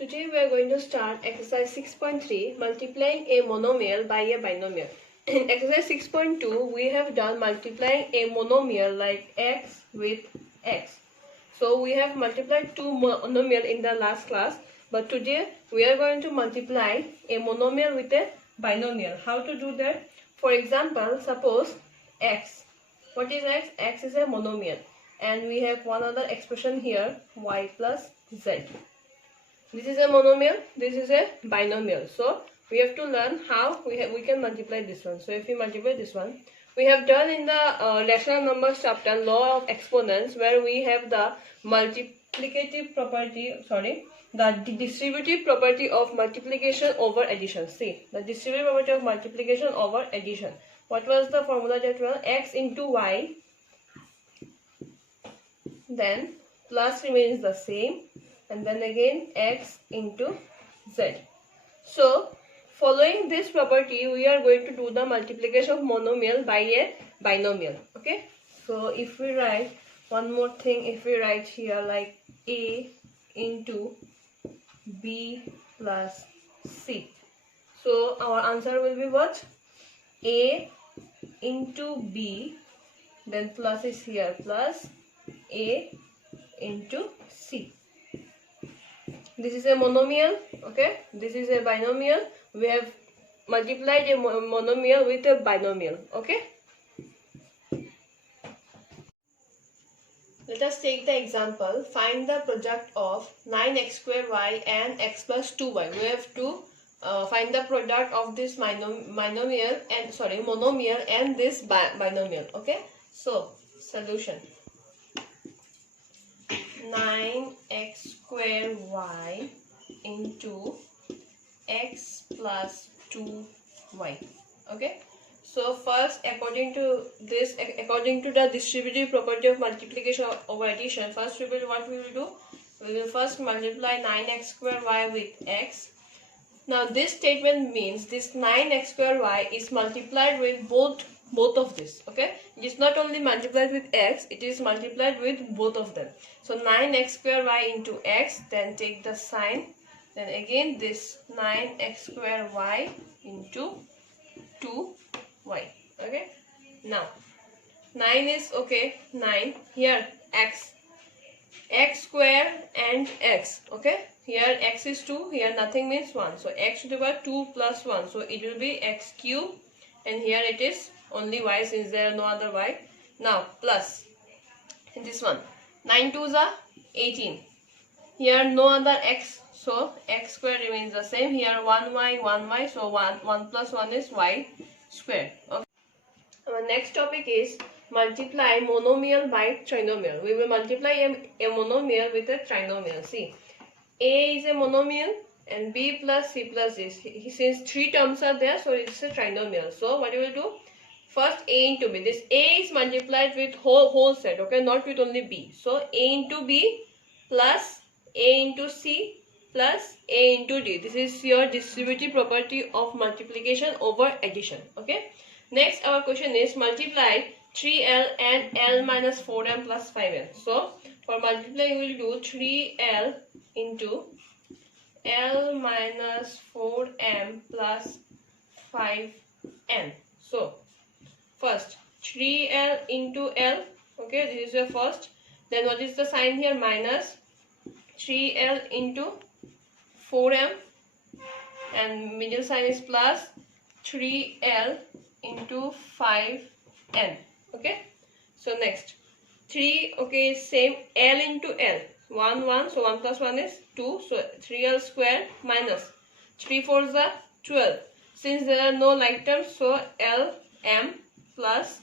Today we are going to start exercise 6.3, multiplying a monomial by a binomial. In exercise 6.2 we have done multiplying a monomial like x with x. So we have multiplied two monomial in the last class, but today we are going to multiply a monomial with a binomial. How to do that? For example, suppose x. What is x? X is a monomial, and we have one other expression here, y plus z. This is a monomial, this is a binomial. So we have to learn how we can multiply this one. So if we multiply this one, we have done in the rational numbers chapter, law of exponents, where we have the multiplicative property, the distributive property of multiplication over addition. See, the distributive property of multiplication over addition. What was the formula that was? X into y, then plus remains the same, and then again x into z. So following this property, we are going to do the multiplication of monomial by a binomial. Okay, so if we write one more thing, if we write here like a into b plus c, so our answer will be what? A into b, then plus is here, plus a into c. This is a monomial, okay? This is a binomial. We have multiplied a monomial with a binomial, okay? Let us take the example. Find the product of 9x square y and x plus 2y. We have to find the product of this monomial and this binomial, okay? So, solution. 9x square y into x plus 2y. Okay, so first, according to the distributive property of multiplication over addition, first we will do? We will first multiply 9x square y with x. Now this statement means this 9x square y is multiplied with both of this. Okay, it is not only multiplied with x, it is multiplied with both of them. So 9x square y into x, then take the sign, then again this 9x square y into 2y. Okay, now 9 is okay, 9 here, x square and x. Okay, here x is 2, here nothing means 1, so x to the power 2 plus 1, so it will be x cube, and here it is only y since there are no other y. Now plus in this one, 9 2s are 18, here no other x, so x square remains the same, here 1y, so 1 plus 1 is y square. Okay. Our next topic is multiply monomial by trinomial. We will multiply a monomial with a trinomial. See, a is a monomial and b plus c plus this. Since three terms are there, so it's a trinomial. So what you will do? First a into b. This a is multiplied with whole set, okay, not with only b. So a into b plus a into c plus a into d. This is your distributive property of multiplication over addition. Okay. Next, our question is multiply 3l and l minus 4m plus 5n. So for multiplying, we will do 3l into l minus 4m plus 5n. So first 3l into l, okay, this is your first. Then what is the sign here? Minus 3l into 4m, and middle sign is plus 3l into 5n. Okay, so next 3, okay, same, l into l, 1 so 1 plus 1 is 2, so 3l square minus 3 4s are 12. Since there are no like terms, so l m plus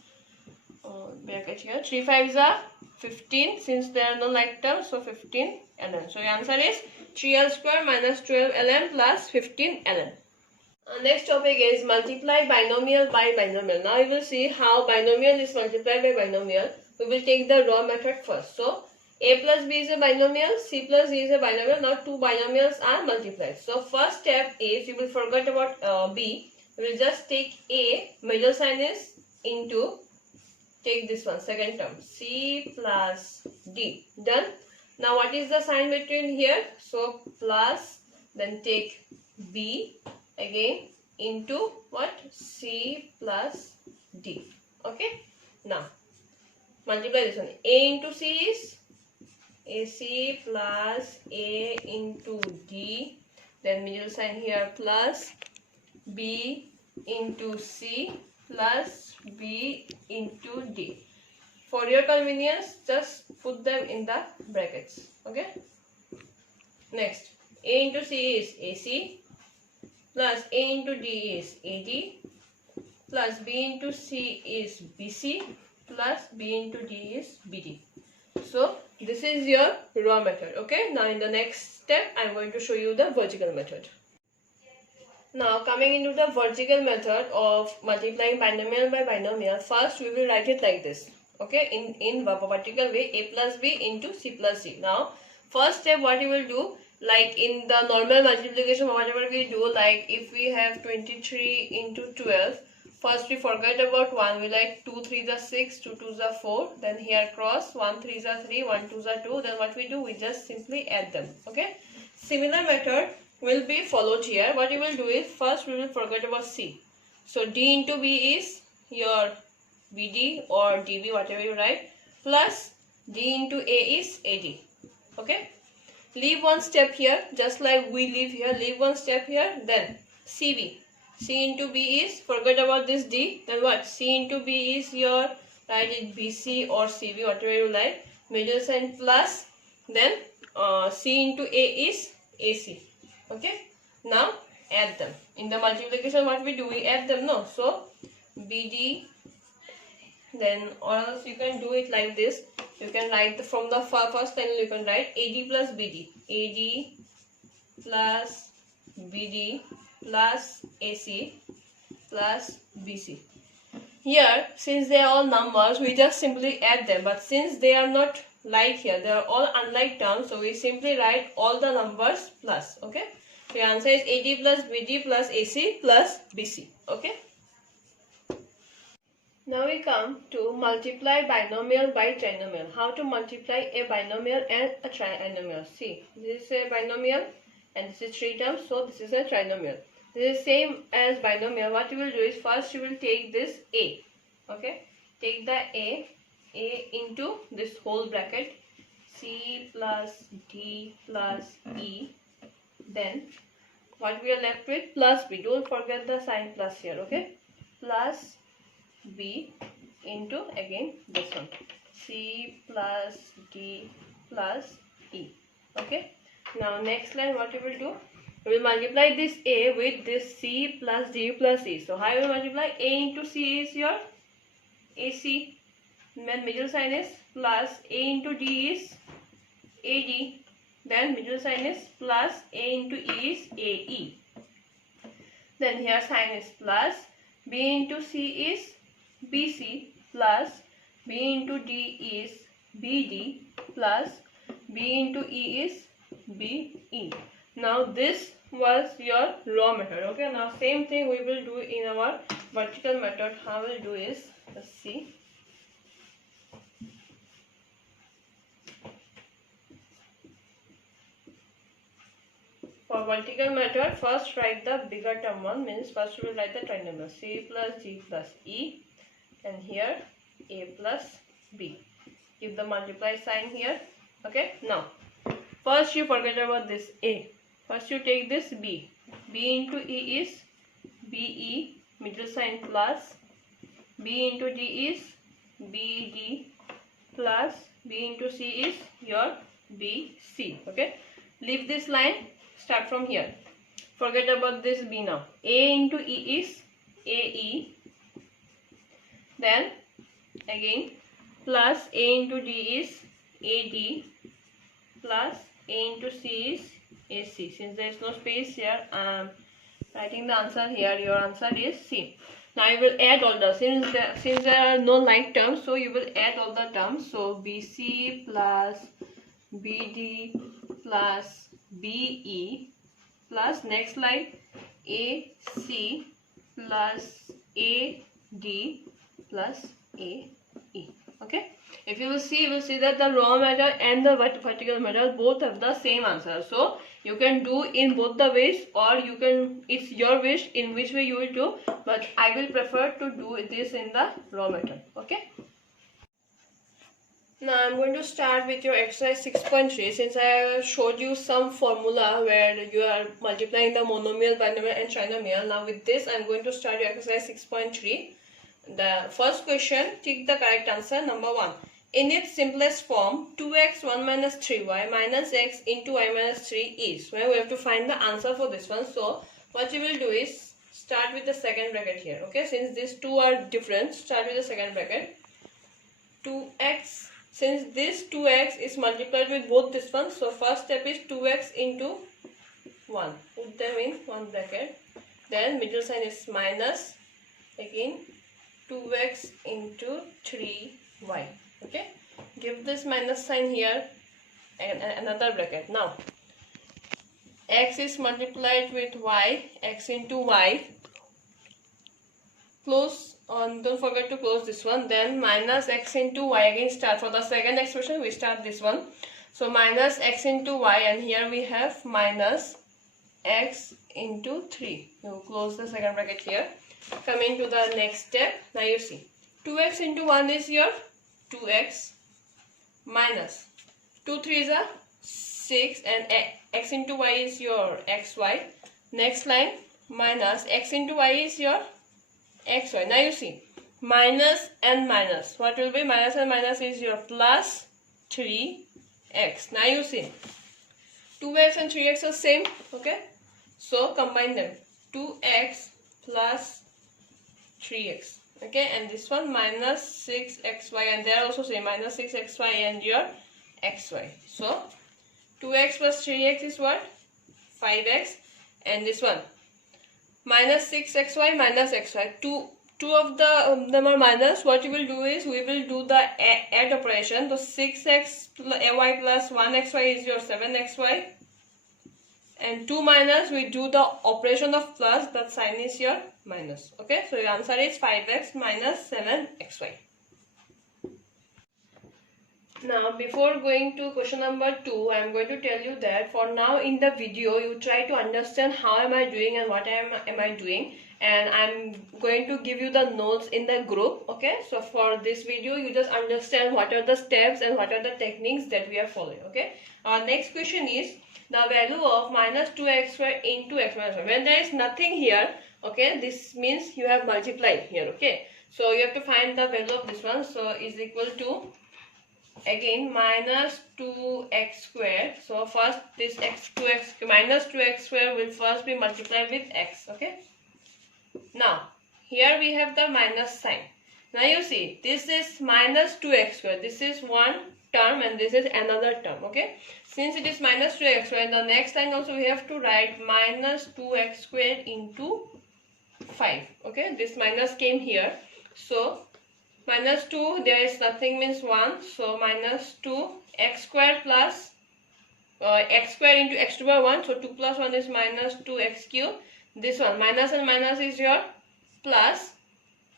bracket here, 3 5s are 15. Since there are no like terms, so 15 ln. So your answer is 3l square minus 12 ln plus 15 ln. Next topic is multiply binomial by binomial. Now you will see how binomial is multiplied by binomial. We will take the raw method first. So a plus b is a binomial, c plus d is a binomial. Now two binomials are multiplied. So first step is, you will forget about b. We will just take a, middle sign is into, take this one, second term, c plus d. Done. Now what is the sign between here? So plus then take B again into what? C plus D. Okay, now multiply this one. A into C is AC plus A into D, then middle sign here plus B into C plus B into D. For your convenience, just put them in the brackets. Okay. Next, A into C is AC plus A into D is AD plus B into C is BC plus B into D is BD. So this is your raw method. Okay. Now in the next step, I am going to show you the vertical method. Now coming into the vertical method of multiplying binomial by binomial, first we will write it like this. Okay, in vertical way, A plus B into C plus C. Now first step, what you will do, like in the normal multiplication, whatever we do, like if we have 23 into 12, first we forget about 1, we like 2 3s are 6, 2 2s are 4, then here cross 1 3s are 3, 1 2s are 2, then what we do, we just simply add them. Okay, similar method will be followed here. What you will do is, first we will forget about C. So D into B is your BD or DB, whatever you write, plus D into A is AD. Okay, leave one step here, just like we leave here, leave one step here, then CB. C into B is, forget about this D, then what? C into B is your, write it BC or CB, whatever you like, middle sign plus, then C into A is AC. Okay, now add them. In the multiplication, what we do, we add them, no? So BD, then, or else you can do it like this. You can write from the first line, you can write AD plus BD, AD plus BD plus AC plus BC. Here, since they are all numbers, we just simply add them. But since they are not like here, they are all unlike terms, so we simply write all the numbers plus. Okay, so your answer is AD plus BD plus AC plus BC. Okay. Now we come to multiply binomial by trinomial. How to multiply a binomial and a trinomial. See, this is a binomial and this is 3 terms, so this is a trinomial. This is same as binomial. What you will do is, first you will take this A. Okay, take the A into this whole bracket, C plus D plus E. Then what we are left with, plus B. Don't forget the sign plus here. Okay, plus B into again this one, C plus D plus E. Okay, now next line, what you will do, you will multiply this A with this C plus D plus E. So how you will multiply? A into C is your AC, then middle sign is plus, A into D is AD, then middle sign is plus, A into E is AE, then here sign is plus, B into C is BC plus B into D is BD plus B into E is BE. Now this was your raw method. Okay, now same thing we will do in our vertical method. How we'll do is, let's see. For vertical method, first write the bigger term one, means first we will write the trinomial, C plus D plus E, and here A plus B. Give the multiply sign here. Okay, now first you forget about this A. First you take this B. B into E is BE, middle sign plus, B into D is BD plus B into C is your BC. Okay, leave this line, start from here. Forget about this B now. A into E is AE, then again plus A into D is AD plus A into C is AC. Since there is no space here, I am writing the answer here. Your answer is C. Now you will add all the, since there are no like terms, so you will add all the terms. So BC plus BD plus BE plus next line AC plus AD plus AE. Okay, if you will see that the raw method and the vertical method both have the same answer. So You can do in both the ways, or you can, it's your wish in which way you will do, but I will prefer to do this in the raw method. Okay. Now I'm going to start with your exercise 6.3. Since I have showed you some formula where you are multiplying the monomial, binomial and trinomial. Now with this I'm going to start your exercise 6.3. The first question, tick the correct answer. Number 1. In its simplest form, 2x 1 minus 3y minus x into y minus 3 is. Well, we have to find the answer for this one. So what you will do is start with the second bracket here. Okay, since these two are different, start with the second bracket. 2x. Since this 2x is multiplied with both this one, so first step is 2x into 1. Put them in one bracket. Then middle sign is minus. Again 2x into 3y. Okay. Give this minus sign here and another bracket. Now x is multiplied with y. X into y. Close on, don't forget to close this one. Then minus x into y. Again start for the second expression, we start this one. So minus x into y, and here we have minus x into 3. You close the second bracket here. Coming to the next step. Now you see 2x into 1 is your 2x minus 2 3 is a 6, and x into y is your xy. Next line, minus x into y is your xy. Now you see minus and minus. What will be minus and minus is your plus 3x. Now you see 2x and 3x are same. Okay, so combine them. 2x plus 3x. Okay, and this one minus 6xy, and they are also same, minus 6xy and your xy. So 2x plus 3x is what? 5x, and this one minus 6xy minus xy. Two of them are minus. What you will do is we will do the add operation. So 6xy plus 1xy is your 7xy, and 2 minus, we do the operation of plus, that sign is your minus. Okay, so your answer is 5x minus 7xy. Now before going to question number 2, I am going to tell you that for now in the video you try to understand how am I doing and what am I doing, and I'm going to give you the notes in the group. Okay, so for this video you just understand what are the steps and what are the techniques that we are following. Okay, our next question is the value of minus 2x square into x minus 1. When there is nothing here, okay, this means you have multiplied here. Okay, so you have to find the value of this one. So is equal to, again, minus 2x square. So first this x2x minus 2x square will first be multiplied with x. Okay, now here we have the minus sign. Now you see this is minus 2x square. This is one term and this is another term. Okay, since it is minus 2x square, in the next line also we have to write minus 2x square into 5. Okay, this minus came here. So minus 2, there is nothing, means 1. So minus 2 x square plus x square into x to the power 1. So 2 plus 1 is minus 2x cube. This one minus and minus is your plus.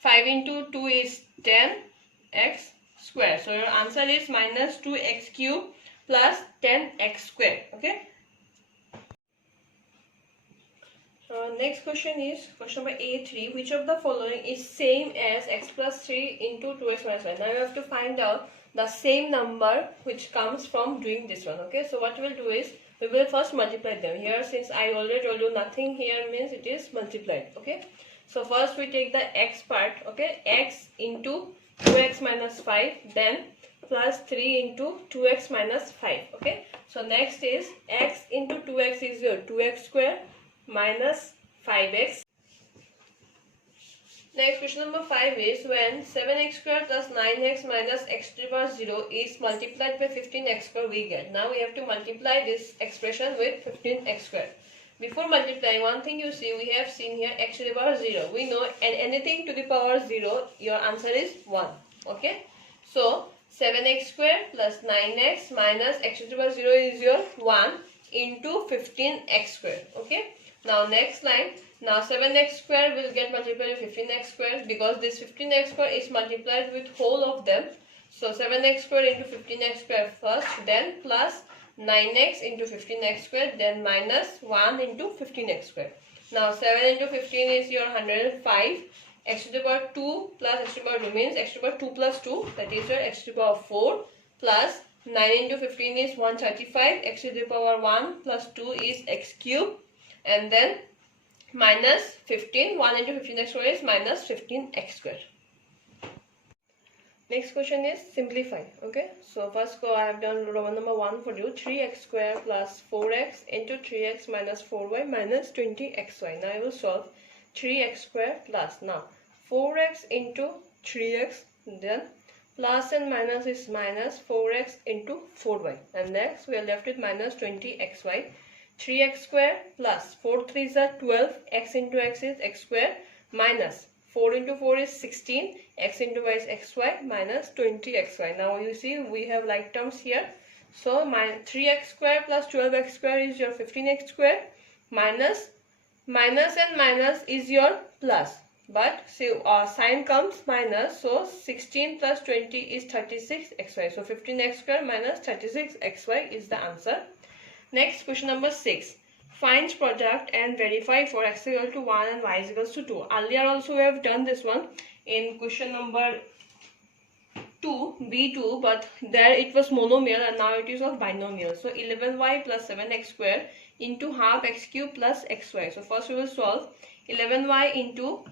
5 into 2 is 10x square. So your answer is minus 2x cube plus 10x square. Okay. Next question is question number A3. Which of the following is same as x plus 3 into 2x minus 1? Now you have to find out the same number which comes from doing this one. Okay, so what we will do is we will first multiply them. Here, since I already told you nothing here means it is multiplied. Okay, so first we take the x part. Okay, x into 2x minus 5, then plus 3 into 2x minus 5. Okay, so next is x into 2x is your 2x square minus 5x. Next, question number 5 is when 7x square plus 9x minus x to the power 0 is multiplied by 15x square, we get. Now we have to multiply this expression with 15x square. Before multiplying, one thing you see, we have seen here x to the power 0. We know and anything to the power 0, your answer is 1. Okay, so 7x square plus 9x minus x to the power 0 is your 1 into 15x square. Okay, now next line. Now 7x square will get multiplied with 15x square because this 15x square is multiplied with whole of them. So 7x square into 15x square first, then plus 9x into 15x square, then minus 1 into 15x square. Now 7 into 15 is your 105. X to the power 2 plus x to the power 2 means x to the power 2 plus 2, that is your x to the power 4, plus 9 into 15 is 135. X to the power 1 plus 2 is x cube, and then minus 15. 1 into 15x square is minus 15x square. Next question is simplify. Okay, so first I have done Roman number 1 for you. 3x square plus 4x into 3x minus 4y minus 20xy. Now I will solve 3x square plus, now 4x into 3x, then plus and minus is minus 4x into 4y, and next we are left with minus 20xy. 3x square plus 4 3s are 12, x into x is x square, minus 4 into 4 is 16, x into y is xy, minus 20xy. Now you see we have like terms here. So my 3x square plus 12x square is your 15x square, minus and minus is your plus. But see, sign comes minus, so 16 plus 20 is 36xy. So 15x square minus 36xy is the answer. Next, question number 6. Find product and verify for x is equal to 1 and y is equal to 2. Earlier also we have done this one in question number 2, B2, but there it was monomial and now it is of binomial. So 11y plus 7x square into half x cube plus xy. So first we will solve 11y into,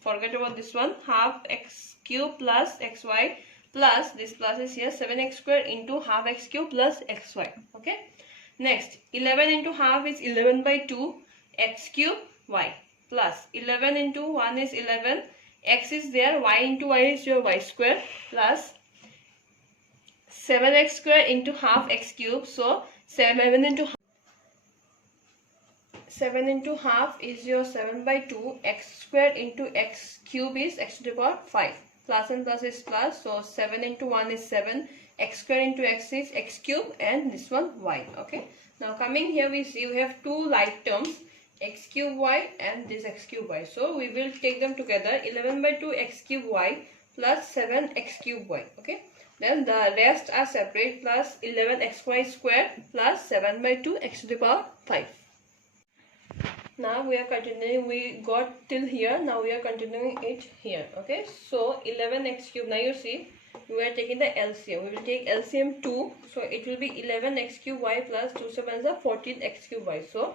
forget about this one, half x cube plus xy plus, this plus is here, 7x square into half x cube plus xy. Okay. Next, 11 into half is 11 by 2 x cube y, plus 11 into 1 is 11, x is there, y into y is your y square, plus 7x square into half x cube. So 7 into half is your 7 by 2, x square into x cube is x to the power 5. Plus and plus is plus, so 7 into 1 is 7, x square into x is x cube, and this one y. Okay, now coming here we see we have two like terms, x cube y and this x cube y. So we will take them together, 11 by 2 x cube y plus 7 x cube y. Okay, then the rest are separate, plus 11 xy square plus 7 by 2 x to the power 5. Now we are continuing, we got till here, now we are continuing it here. Okay, so 11x cube, now you see we are taking the LCM. We will take LCM 2, so it will be 11x cube y plus 2 7s are 14x cube y. So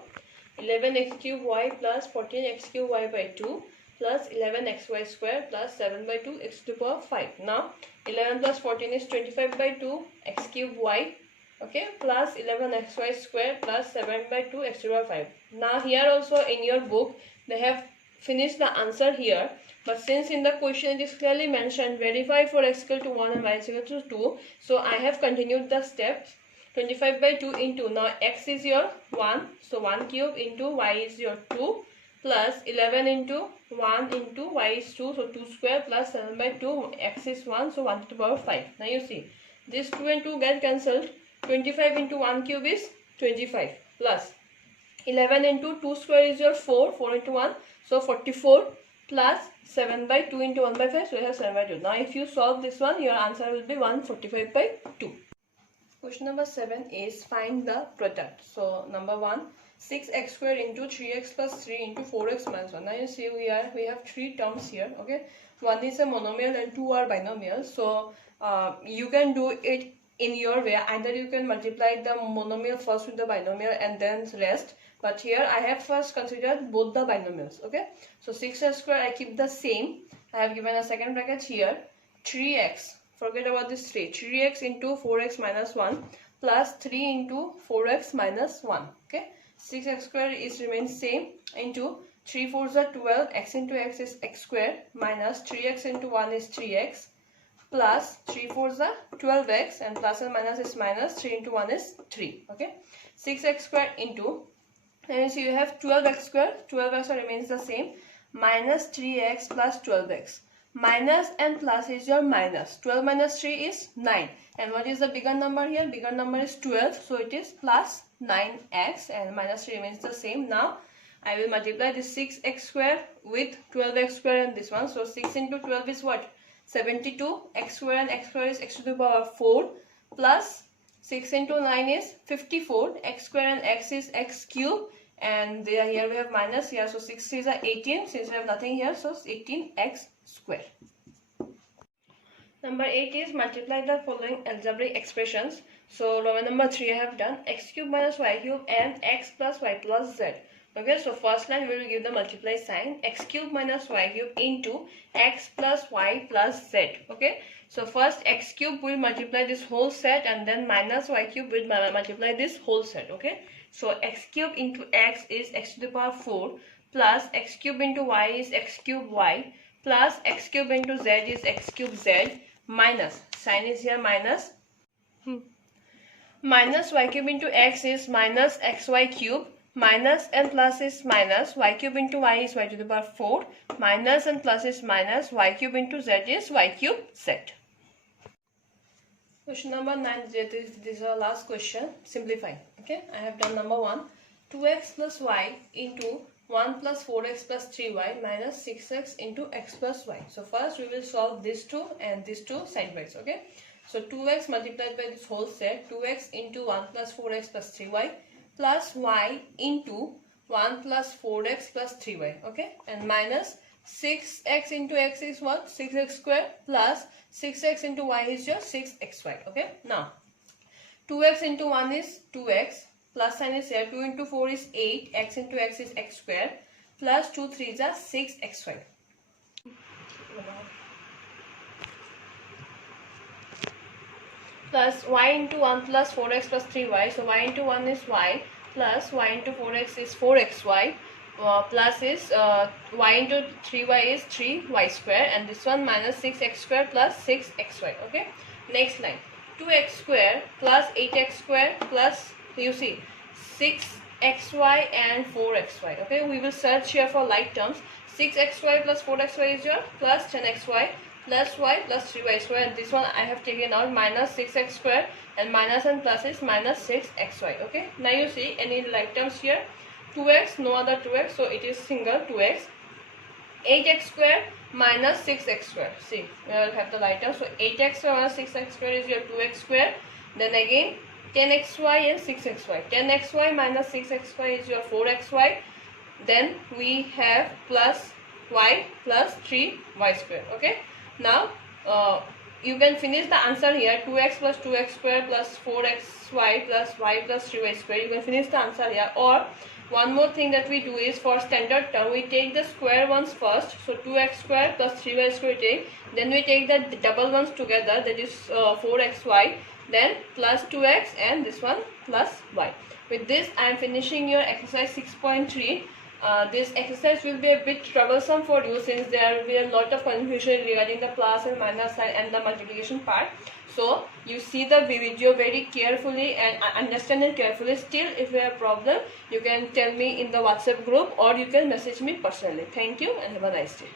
11x cube y plus 14x cube y by 2 plus 11xy square plus 7 by 2 x to the power 5. Now 11 plus 14 is 25 by 2 x cube y. Okay, plus 11xy square plus 7 by 2 x to the power 5. Now here also in your book they have finished the answer here, but since in the question it is clearly mentioned verify for x equal to 1 and y is equal to 2, so I have continued the steps. 25 by 2 into, now x is your 1, so 1 cube into y is your 2, plus 11 into 1 into y is 2, so 2 square plus 7 by 2, x is 1, so 1 to the power 5. Now you see this 2 and 2 get cancelled. 25 into 1 cube is 25, plus 11 into 2 square is your 4, 4 into 1, so 44, plus 7 by 2 into 1 by 5, so you have 7 by 2. Now if you solve this one, your answer will be 145 by 2. Question number 7 is find the product. So number 1, 6x square into 3x plus 3 into 4x minus 1. Now you see we have three terms here. Okay, one is a monomial and two are binomial. So you can do it in your way. Either you can multiply the monomial first with the binomial and then rest, but here I have first considered both the binomials. Okay, so 6x square I keep the same. I have given a second bracket here. 3x, forget about this 3, 3x into 4x minus 1 plus 3 into 4x minus 1. Okay, 6x square is remains same into 3 4s are 12, x into x is x square, minus 3x into 1 is 3x, plus 3 4s are 12x, and plus and minus is minus, 3 into 1 is 3. Okay, 6x square into, and you see you have 12x square, 12x remains the same, minus 3x plus 12x. Minus and plus is your minus. 12 minus 3 is 9. And what is the bigger number here? Bigger number is 12. So it is plus 9x and minus 3 remains the same. Now I will multiply this 6x square with 12x square and this one. So 6 into 12 is what? 72. X square and x square is x to the power 4 plus 6 into 9 is 54. X square and x is x cube. And there, here we have minus here. So 6 is 18. Since we have nothing here, so 18x square. Number 8 is multiply the following algebraic expressions. So Roman number 3 I have done. X cube minus y cube and x plus y plus z. Okay, so first line we will give the multiply sign. X cube minus y cube into x plus y plus z. Okay, so first x cube will multiply this whole set, and then minus y cube will multiply this whole set. Okay, so x cube into x is x to the power 4 plus x cube into y is x cube y plus x cube into z is x cube z minus, sign is here minus, minus y cube into x is minus xy cube, minus and plus is minus, y cube into y is y to the power 4, minus and plus is minus, y cube into z is y cube z. Question number 9, this is our last question, simplifying. Okay, I have done number 1, 2x plus y into 1 plus 4x plus 3y minus 6x into x plus y. So first we will solve these two and these two sidewise. Okay, so 2x multiplied by this whole set, 2x into 1 plus 4x plus 3y plus y into 1 plus 4x plus 3y. Okay, and minus 6x into x is what? 6x square plus 6x into y is your 6xy. Okay, now 2x into 1 is 2x, plus sign is here, 2 into 4 is 8, x into x is x square, plus 2 3s are 6xy. Plus y into 1 plus 4x plus 3y, so y into 1 is y, plus y into 4x is 4xy, plus is y into 3y is 3y square, and this one minus 6x square plus 6xy. Okay, next line, 2x square plus 8x square plus, you see, 6xy and 4xy. Okay, we will search here for like terms. 6xy plus 4xy is your plus 10xy plus y plus 3y square, and this one I have taken out minus 6x square, and minus and plus is minus 6xy. Okay, now you see any like terms here, 2x, no other 2x, so it is single 2x, 8x square minus 6x square. See, we will have the like terms. So 8x square minus 6x square is your 2x square, then again 10xy and 6xy. 10xy minus 6xy is your 4xy. Then we have plus y plus 3y square. Okay, now you can finish the answer here, 2x plus 2x square plus 4xy plus y plus 3y square. You can finish the answer here. Or one more thing that we do is, for standard term we take the square ones first, so 2x square plus 3y square we take, then we take the double ones together, that is 4xy, then plus 2x, and this one plus y. With this I am finishing your exercise 6.3. This exercise will be a bit troublesome for you, since there will be a lot of confusion regarding the plus and minus sign and the multiplication part. So you see the video very carefully and understand it carefully. Still, if you have a problem, you can tell me in the WhatsApp group, or you can message me personally. Thank you and have a nice day.